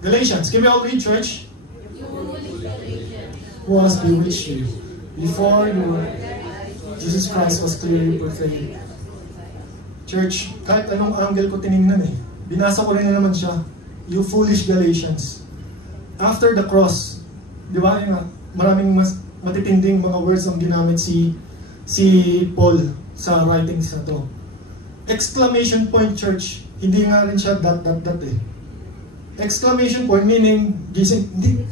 Galatians. Can we all read, church? Who has bewitched you? Before Jesus Christ was clearly portrayed. Church, kahit anong angle ko tinignan eh, binasa ko rin na naman siya. You foolish Galatians. After the cross, di ba, maraming matitinding mga words ang ginamit si Paul sa writings na to. Exclamation point, church, hindi nga rin siya dot eh. Exclamation point meaning, hindi,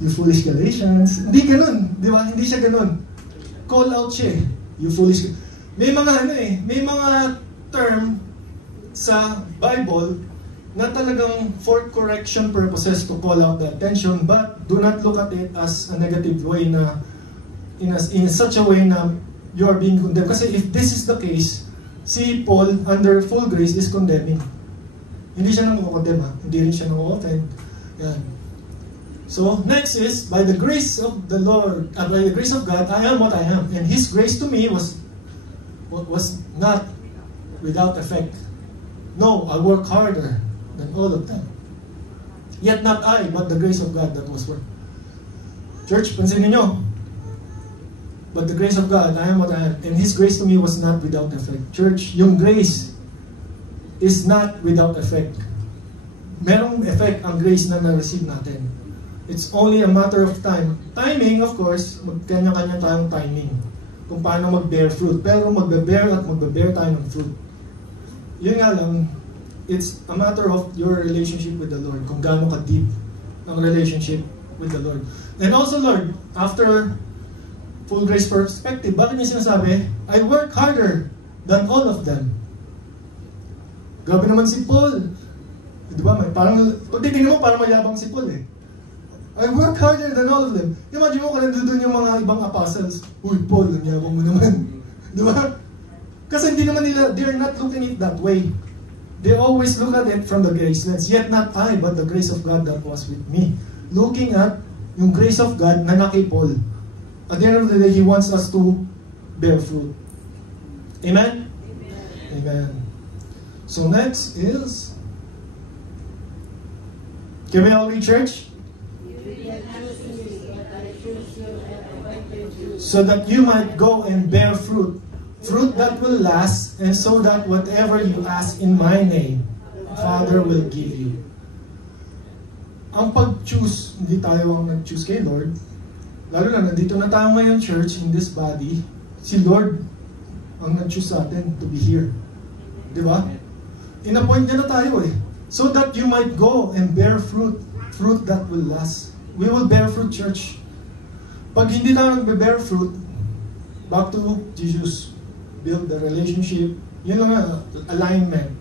you foolish Galatians. Hindi ganun, di ba? Hindi siya ganun. Call out siya eh. You foolish. May mga term sa Bible na talagang for correction purposes to call out the attention, but do not look at it as a negative way na in such a way na you are being condemned. Kasi if this is the case, si Paul under full grace is condemning. Hindi siya nang condemn, hindi rin siya nang offend. Yan. So next is, by the grace of the Lord, by the grace of God, I am what I am, and His grace to me was not without effect. No, I work harder than all of them. Yet not I, but the grace of God that was worked. Church, pansinin nyo. But the grace of God, I am what I am, and His grace to me was not without effect. Church, yung grace is not without effect. Merong effect ang grace na na-receive natin. It's only a matter of time. Timing, of course, magkanya-kanya tayong timing kung paano mag-bear fruit. Pero magbe-bear tayo ng fruit. Yun nga lang, it's a matter of your relationship with the Lord. Kung gaano ka-deep ang relationship with the Lord. And also, Lord, after full grace perspective, bakit niya sinasabi, I work harder than all of them. Grabe naman si Paul. Di ba? Parang, pag titingnan mo, parang mayabang si Paul eh. I work harder than all of them. Imagine mo kung nandun yung mga ibang apostles. Uy, Paul, ang yabang mo naman. Di ba? Kasi hindi naman nila, they're not looking it that way. They always look at it from the grace lens. Yet not I, but the grace of God that was with me. Looking at yung grace of God na kay Paul. At the end of the day, He wants us to bear fruit. Amen? Amen. So next is, can we all read, church? So that you might go and bear fruit, fruit that will last, and so that whatever you ask in my name, Father will give you. Ang pag-choose, hindi tayo ang nag-choose kay Lord. Lalo na, nandito na tayo ngayon, church, in this body. Si Lord ang nag-choose sa atin to be here. Di ba? In-appoint niya na tayo eh. So that you might go and bear fruit, fruit that will last. We will bear fruit, church. Pag hindi tayo nagbe-bear fruit, back to Jesus. Build the relationship. Yun lang nga, alignment.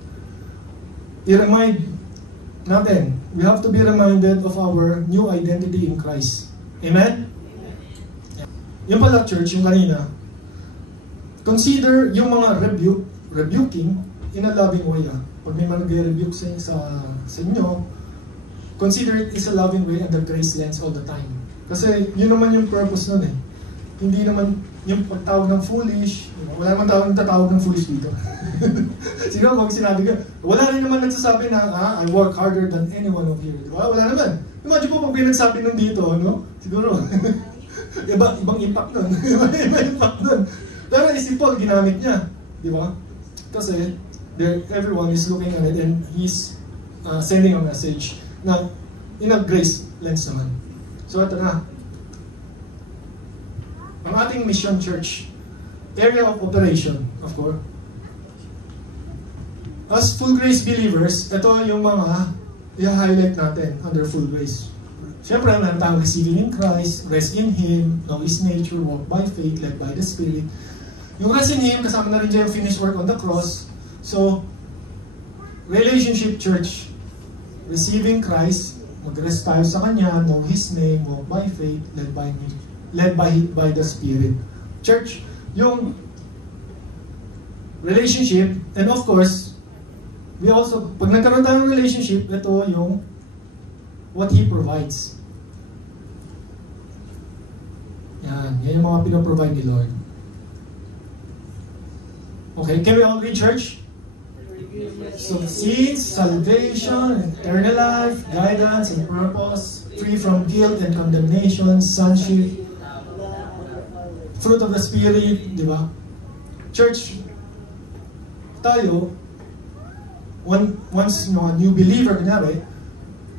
I-remind natin, we have to be reminded of our new identity in Christ. Amen? Yung pala, church, yung kanina, consider yung mga rebuking in a loving way. Pag may mag-rebuke sa inyo, consider it is a loving way and the grace lens all the time. Kasi yun naman yung purpose nun eh. Hindi naman yung pagtawag ng foolish, wala naman tatawag ng foolish dito. Siguro pag sinabi ka, wala rin naman nagsasabi na, I work harder than anyone of here. Diba? Wala naman. Imagine po pag pinagsabi nun dito, no? Siguro, ibang impact nun. Ibang impact nun. Pero si Paul, ginamit niya. Diba? Kasi, everyone is looking at it and he's sending a message na in a grace lens naman. So ito na. Ang ating mission, church, area of operation, of course. As full grace believers, ito yung mga i-highlight natin under full grace. Siyempre, meron tayong receiving in Christ, rest in Him, know His nature, walk by faith, led by the Spirit. Yung rest in Him, kasama na rin dyan yung finished work on the cross. So, relationship, church, receiving Christ, mag-rest tayo sa Kanya, know His name, walk by faith, led by the Spirit. Church, yung relationship, and of course, we also, pag nagkaroon tayo ng relationship, ito yung what He provides. Yan yung mga pinoprovide ni Lord. Okay, can we all read, church? So, sins, salvation, eternal life, guidance and purpose, free from guilt and condemnation, sonship, fruit of the Spirit, di ba? Church, tayo, once a new believer, kunyari,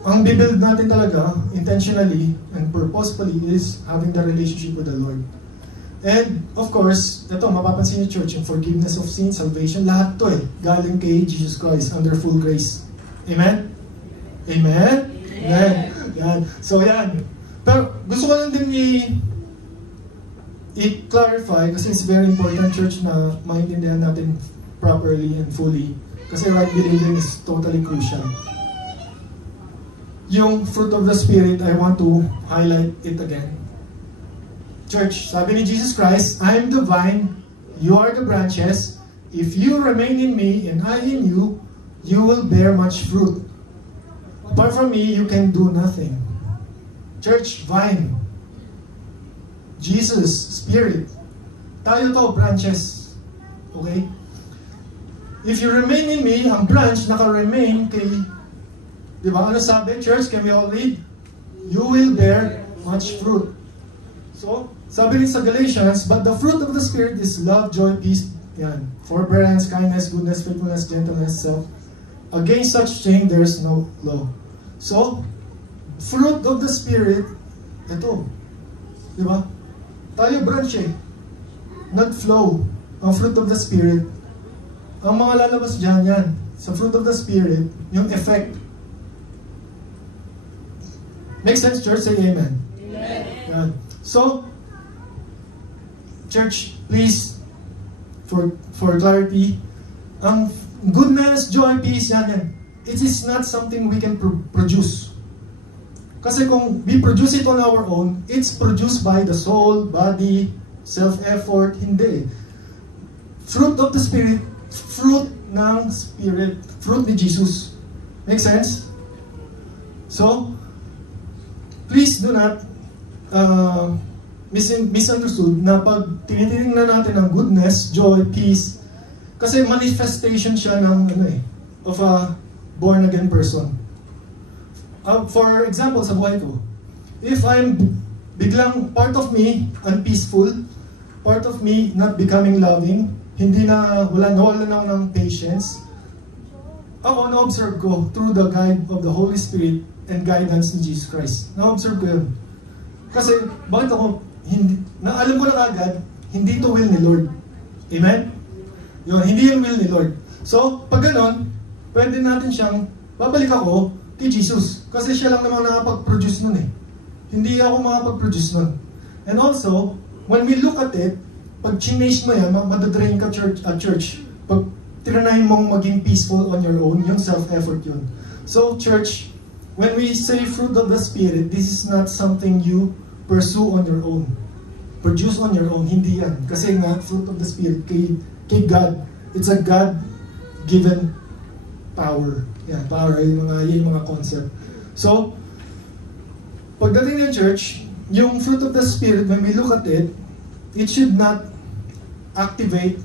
ang bibuild natin talaga, intentionally and purposefully, is having the relationship with the Lord. And, of course, ito, mapapansin niyo, church, yung forgiveness of sin, salvation, lahat to galing kay Jesus Christ, under full grace. Amen? Amen? Amen. Yan. So, yan. Pero, gusto ko lang din i-clarify, kasi it's very important, church, na maintindihan natin properly and fully. Kasi right believing is totally crucial. Yung fruit of the Spirit, I want to highlight it again. Church, sabi ni Jesus Christ, I am the vine, you are the branches. If you remain in me and I in you, you will bear much fruit. Apart from me, you can do nothing. Church, vine. Jesus, Spirit. Tayo to, branches. Okay? If you remain in me, ang branch naka-remain kay, di ba? Ano sabi, church? Can we all read? You will bear much fruit. So, sabi rin sa Galatians, but the fruit of the Spirit is love, joy, peace, yan, forbearance, kindness, goodness, faithfulness, gentleness, self. Against such thing, there is no law. So, fruit of the Spirit, ito. Di ba? Tayo branch nag-flow ang fruit of the Spirit. Ang mga lalabas dyan, yan. Sa fruit of the Spirit, yung effect. Make sense, church? Say amen. Amen. Yan. So, church, please, for clarity, ang goodness, joy, peace, yan. It is not something we can produce. Kasi kung we produce it on our own, it's produced by the soul, body, self-effort. Hindi. Fruit of the Spirit, fruit ng Spirit, fruit ni Jesus. Make sense? So, please do not misunderstood na pag tinitingnan natin ang goodness, joy, peace, kasi manifestation siya ng of a born-again person. For example, sa buhay ko, if I'm biglang part of me unpeaceful, part of me not becoming loving, wala na ng patience, ako na-observe ko through the guide of the Holy Spirit and guidance ni Jesus Christ. Na-observe ko yun. Kasi, bakit ako, alam ko na agad, hindi to will ni Lord. Amen? Yun, hindi yung will ni Lord. So, pag ganon, pwede natin siyang, babalik ako kay Jesus. Kasi siya lang naman nakapag-produce nun eh. Hindi ako makapag-produce nun. And also, when we look at it, pag chinage mo yan, madadrain ka church. Pag tiranayin mong maging peaceful on your own, yung self-effort yun. So, church, when we say fruit of the Spirit, this is not something you pursue on your own. Produce on your own, hindi yan. Kasi nga, fruit of the Spirit, kay God, it's a God-given power. Yan, power, yung mga concept. So, pagdating ng church, yung fruit of the Spirit, when we look at it, it should not activate,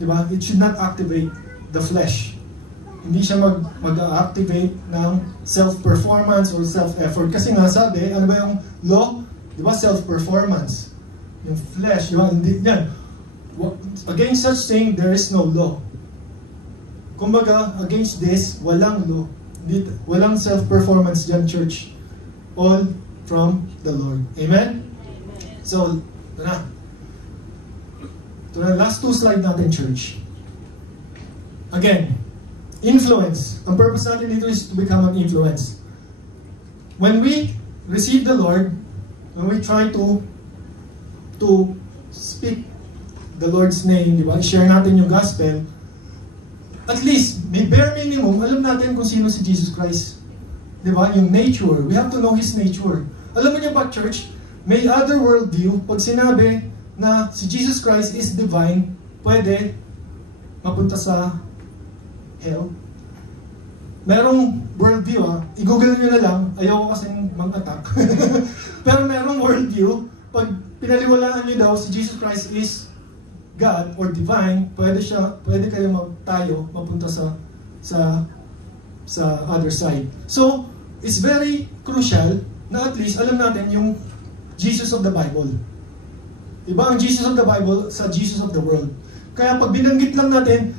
di ba? It should not activate the flesh. Hindi siya mag-activate ng self-performance or self-effort. Kasi nga sabi, ano ba yung law? Di ba? Self-performance. Yung flesh, di ba? Hindi, yan. Against such thing, there is no law. Kumbaga, against this, walang law. Walang self-performance dyan, church. All from the Lord. Amen? So, ito na. Ito na, last two slide natin, church. Again, influence. Ang purpose natin dito is to become an influence. When we receive the Lord, when we try to speak the Lord's name, di ba? I-share natin yung gospel, at least, may bare minimum, alam natin kung sino si Jesus Christ. Di ba? Yung nature. We have to know His nature. Alam mo niyo ba, church, may other worldview, pag sinabi na si Jesus Christ is divine, pwede mapunta sa hell. Merong worldview, i-google nyo na lang, ayoko kasing mang-attack. Pero merong worldview, pag pinaliwalaan nyo daw si Jesus Christ is God or divine, pwede kayo tayo mapunta sa other side. So, it's very crucial na at least alam natin yung Jesus of the Bible. Iba ang Jesus of the Bible sa Jesus of the world. Kaya pag binanggit lang natin,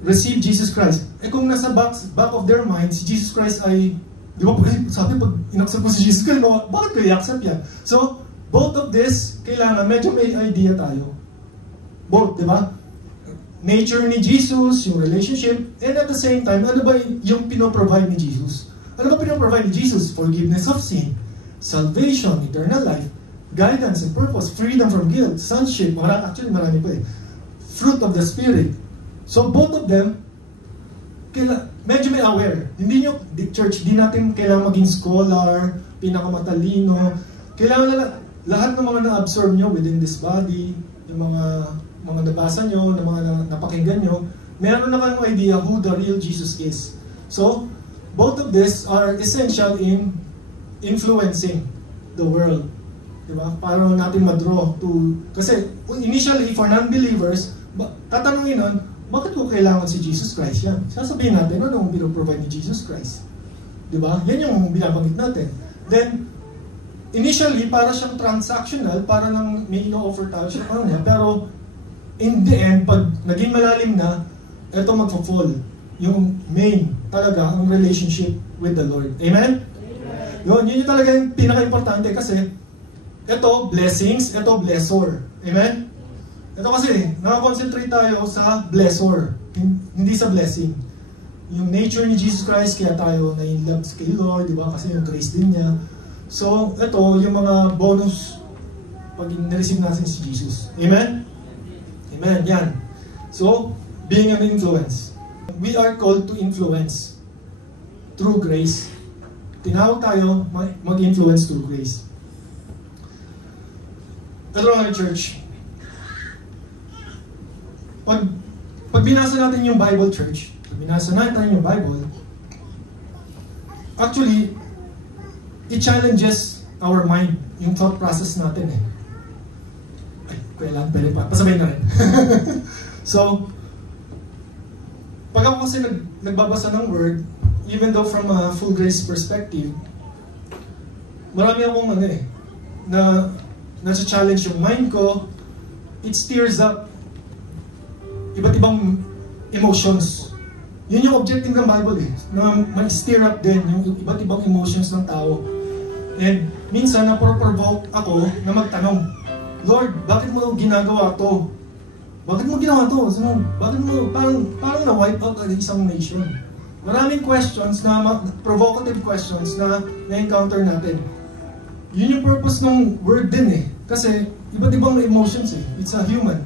receive Jesus Christ. Kung nasa back of their mind, si Jesus Christ ay, di ba, sabi pag inaccept mo si Jesus Christ, bakit kayo i-accept yan? So, both of this, kailangan, medyo may idea tayo. Both, di ba? Nature ni Jesus, yung relationship, and at the same time, ano ba yung pinoprovide ni Jesus? Ano ba pinoprovide ni Jesus? Forgiveness of sin, salvation, eternal life, guidance and purpose, freedom from guilt, sonship, actually marami pa eh. Fruit of the Spirit. So both of them, medyo may aware. Hindi nyo, church, di natin kailangan maging scholar, pinakamatalino. Kailangan lahat ng mga na-absorb nyo within this body, yung mga nabasa nyo, ng mga napakinggan nyo, meron na kayong idea who the real Jesus is. So, both of these are essential in influencing the world. Diba? Para natin ma-draw to... Kasi, initially, for non-believers, tatanungin nun, bakit ko kailangan si Jesus Christ yan? Sasabihin natin, ano ang pinoprovide ni Jesus Christ? Diba? Yan yung binabanggit natin. Then, initially, para siyang transactional, para lang may ino-offer tayo siya, pero in the end, pag naging malalim na, ito magpo-fall. Yung main, talaga, ang relationship with the Lord. Amen? Yun yung talaga yung pinaka-importante kasi ito, blessings, ito, blessor. Amen? Ito kasi, nakakonsentrate tayo sa blessor, hindi sa blessing. Yung nature ni Jesus Christ, kaya tayo na-in-love kay Lord, di ba? Kasi yung grace din niya. So, ito yung mga bonus pag na-receive natin si Jesus. Amen? Amen, yan. So, being an influence. We are called to influence through grace. Tinawag tayo mag-influence through grace. Ito nga church. Pag binasa natin yung Bible, church, pag binasa natin yung Bible, actually, it challenges our mind, yung thought process natin eh. Ay, kailan, pwede pa. Pasabay na rin. So, pag ako kasi nagbabasa ng word, even though from a full grace perspective, marami akong na nasa-challenge yung mind ko. It stirs up iba't ibang emotions. Yun yung objective ng Bible eh, na mag-stir up din yung iba't ibang emotions ng tao. And minsan na-provoke ako na magtanong, Lord, bakit mo ginagawa to? Bakit mo ginawa to? So, bakit mo, parang na-wipe out ang isang nation? Maraming questions provocative questions na na-encounter natin. Yun yung purpose ng word din eh. Kasi, iba't ibang emotions eh. It's a human.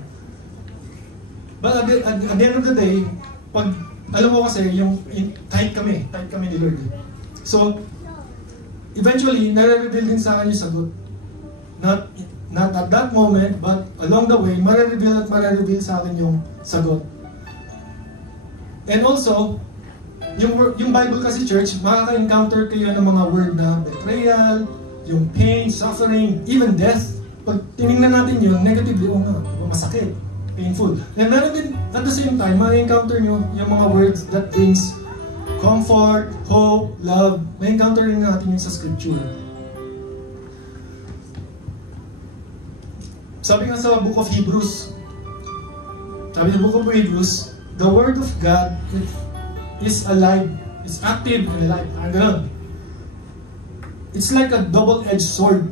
But at the end of the day, pag, alam mo kasi, yung tight kami ni Lord eh. So, eventually, nare-reveal din sa akin yung sagot. Not at that moment, but along the way, mare-reveal sa akin yung sagot. And also, yung Bible kasi church, makaka-encounter kayo ng mga word na betrayal, yung pain, suffering, even death. Pag tinignan natin yun, negatively, masakit, painful. And meron din, at the same time, ma-encounter nyo yung mga words that brings comfort, hope, love. Ma-encounter rin natin yun sa scripture. Sabi nga sa book of Hebrews, the word of God is alive, it's active and alive. Ganun. It's like a double-edged sword.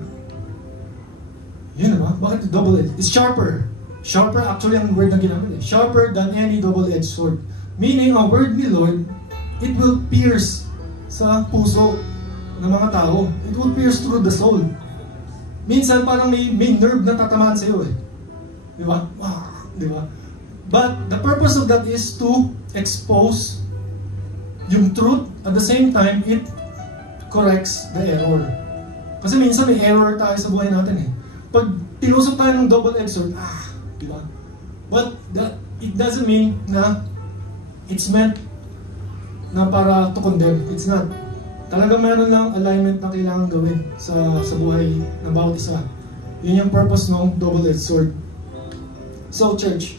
Yun naman, bakit double-edged? It's sharper. Sharper actually ang word na ginamit eh. Sharper than any double-edged sword. Meaning, ang word ni Lord, it will pierce sa puso ng mga tao. It will pierce through the soul. Minsan parang may nerve na tatamaan sa'yo eh. Di ba? Di ba? But the purpose of that is to expose yung truth. At the same time, it corrects the error. Kasi minsan may error tayo sa buhay natin eh. Pag tinusok tayo ng double-edged sword, di ba? But it doesn't mean na it's meant na para to condemn. It's not. Talagang meron lang alignment na kailangan gawin sa buhay ng bawat isa. Yun yung purpose ng double-edged sword. So, church,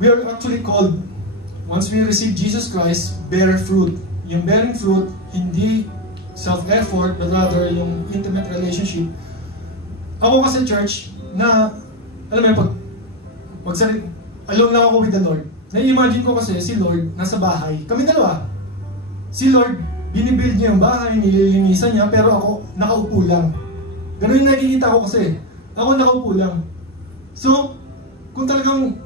we are actually called, once we receive Jesus Christ, bear fruit. Yung bearing fruit, hindi self-effort, but rather yung intimate relationship. Ako kasi, church, na, alam mo yun, alone lang ako with the Lord. Na-imagine ko kasi si Lord nasa bahay. Kami dalawa. Si Lord, binibuild niya yung bahay, nililinisan niya, pero ako nakaupo lang. Ganun yung nakikita ko kasi. Ako nakaupo lang. So, kung talagang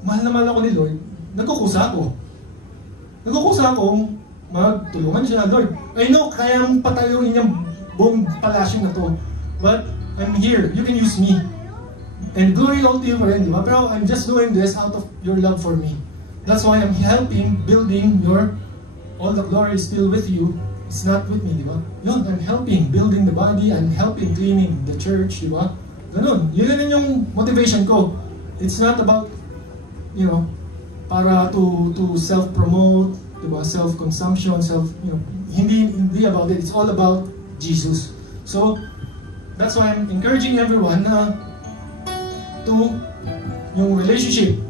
mahal na mahal ako ni Lord, nagkukusa ako. Nagkukusa akong magtulungan siya, Lord. I know, kaya mong patayuin yung buong palasyo na to. But, I'm here. You can use me. And glory all to you pa rin, di ba? Pero I'm just doing this out of your love for me. That's why I'm helping, building all the glory is still with you. It's not with me, di ba? Yun, I'm helping, building the body, I'm helping cleaning the church, di ba? Ganun. Yun yung motivation ko. It's not about, para to self-promote, di ba? Self-consumption, hindi about it. It's all about Jesus. So, that's why I'm encouraging everyone na yung relationship,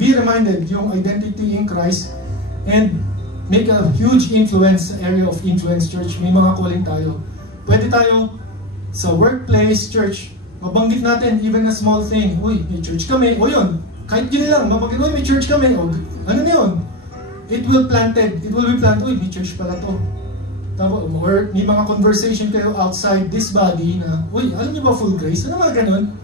be reminded yung identity in Christ, and make a huge influence, area of influence, church. May mga calling tayo. Pwede tayo sa workplace, church, mabanggit natin even a small thing. Uy, may church kami. O yun, kahit yun lang, mabanggit, uy, may church kami. O, ano na yun? It will be planted. Uy, may church pala to. Or may mga conversation kayo outside this body na, uy, alam niyo ba full grace? Ano mga ganun?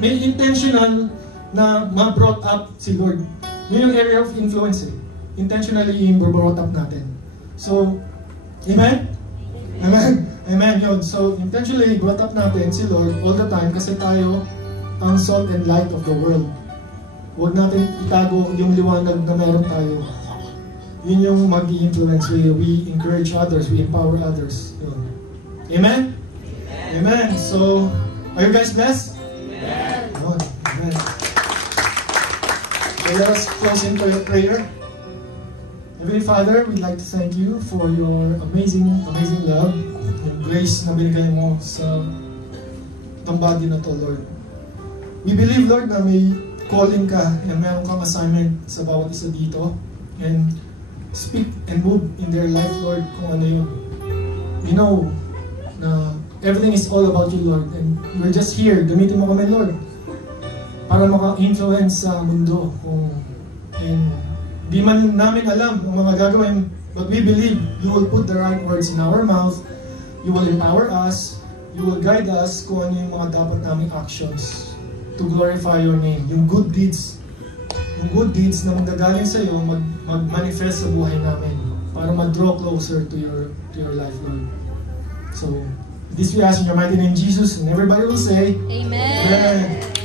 May intentional na ma-brought up si Lord. Yun yung area of influence eh. Intentionally i-brought up natin. So, Amen? Amen? Amen, yun. So, intentionally, brought up natin si Lord all the time kasi tayo ang salt and light of the world. Huwag natin itago yung liwanag na meron tayo. Yun yung mag-i-influence. We encourage others, we empower others. Yun. Amen? Amen. So, are you guys blessed? Amen. Yun. Amen. So, let us close in prayer. Heavenly Father, we'd like to thank you for your amazing love, yung grace na binigay mo sa itong body na to, Lord. We believe, Lord, na may calling ka and meron kang assignment sa bawat isa dito. And speak and move in their life, Lord, kung ano yun. We know na everything is all about you, Lord. And we're just here, gamitin mo kami, Lord, para maka-influence sa mundo. Di man namin alam ang mga gagawin, but we believe you will put the right words in our mouth, you will empower us, you will guide us kung ano yung mga dapat naming actions to glorify your name. Yung good deeds na manggagaling sa iyo, mag-manifest sa buhay namin para mag-draw closer to your life, Lord. So, this we ask in your mighty name, Jesus, and everybody will say, Amen. Amen.